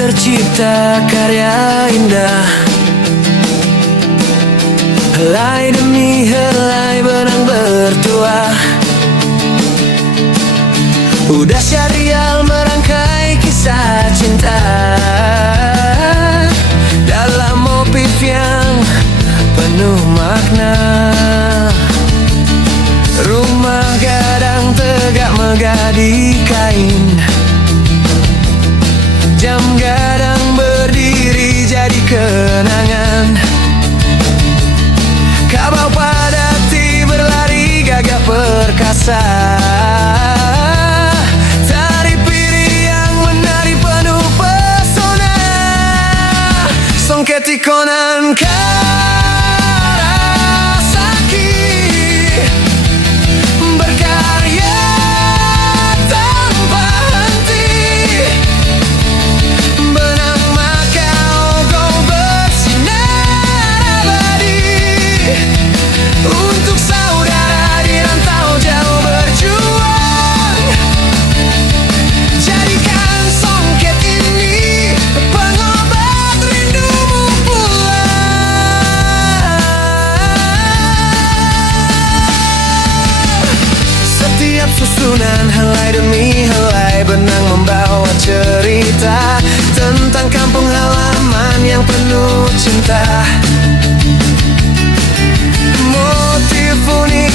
tercipta karya indah. Helai demi helai benang bertuah. Udah syarial merangkai kisah cinta dalam motif yang penuh makna. Rumah gadang tegak megah di kain, jam gadang berdiri jadi kenangan. Kabau padati berlari gagah perkasa. Tari piri yang menari penuh pesona. Songket ikonan Karasaki berkarya tanpa henti. Benang Makau kau bersinar abadi untuk saudara di rantau jauh berjuang. Jadikan songket ini pengobat rindumu pulang. Setiap susunan helai demi helai benang membawa cerita tentang kampung halaman yang penuh cinta. Motif unik